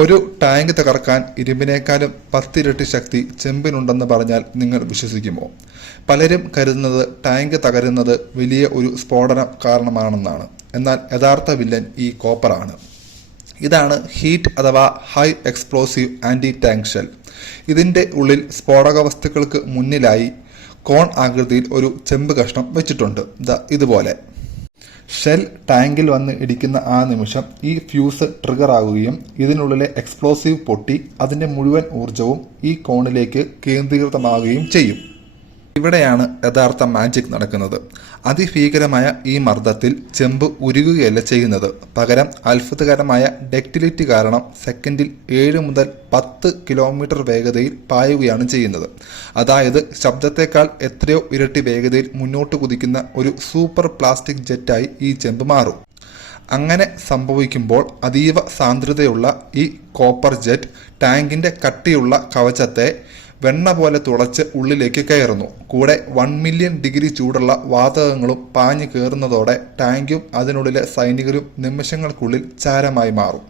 ഒരു ടാങ്ക് തകർക്കാൻ ഇരുമ്പിനേക്കാളും 10 ഇരട്ടി ശക്തി ചെമ്പിനുണ്ടെന്ന് പറഞ്ഞാൽ നിങ്ങൾ വിശ്വസിക്കുമോ? പലരും കരുതുന്നത് ടാങ്ക് തകരുന്നത് വലിയ ഒരു സ്ഫോടനം കാരണമാണെന്നാണ്. എന്നാൽ യഥാർത്ഥ വില്ലൻ ഈ കോപ്പറാണ്. ഇതാണ് ഹീറ്റ് അഥവാ high explosive anti tank shell. ഇതിൻ്റെ ഉള്ളിൽ സ്ഫോടക വസ്തുക്കൾക്ക് മുന്നിലായി കോൺ ആകൃതിയിൽ ഒരു ചെമ്പ് കഷ്ണം വെച്ചിട്ടുണ്ട്. ഇതുപോലെ ഷെൽ ടാങ്കിൽ വന്ന് ഇടിക്കുന്ന ആ നിമിഷം ഈ ഫ്യൂസ് ട്രിഗർ ആകുകയും ഇതിനുള്ളിലെ എക്സ്പ്ലോസീവ് പൊട്ടി അതിൻ്റെ മുഴുവൻ ഊർജവും ഈ കോണിലേക്ക് കേന്ദ്രീകൃതമാവുകയും ചെയ്യും. ഇവിടെയാണ് യഥാർത്ഥ മാജിക് നടക്കുന്നത്. അതിഭീകരമായ ഈ മർദ്ദത്തിൽ ചെമ്പ് ഉരുകുകയല്ല ചെയ്യുന്നത്. പകരം അത്ഭുതകരമായ ഡക്റ്റിലിറ്റി കാരണം സെക്കൻഡിൽ 7 മുതൽ 10 കിലോമീറ്റർ വേഗതയിൽ പായുകയാണ് ചെയ്യുന്നത്. അതായത് ശബ്ദത്തെക്കാൾ എത്രയോ ഇരട്ടി വേഗതയിൽ മുന്നോട്ട് കുതിക്കുന്ന ഒരു സൂപ്പർ പ്ലാസ്റ്റിക് ജെറ്റായി ഈ ചെമ്പ് മാറും. അങ്ങനെ സംഭവിക്കുമ്പോൾ അതീവ സാന്ദ്രതയുള്ള ഈ കോപ്പർ ജെറ്റ് ടാങ്കിൻ്റെ കട്ടിയുള്ള കവചത്തെ വെണ്ണ പോലെ തുളച്ച് ഉള്ളിലേക്ക് കയറുന്നു. കൂടെ 1 മില്യൺ ഡിഗ്രി ചൂടുള്ള വാതകങ്ങളും പാഞ്ഞു കയറുന്നതോടെ ടാങ്കും അതിനുള്ളിലെ സൈനികരും നിമിഷങ്ങൾക്കുള്ളിൽ ചാരമായി മാറും.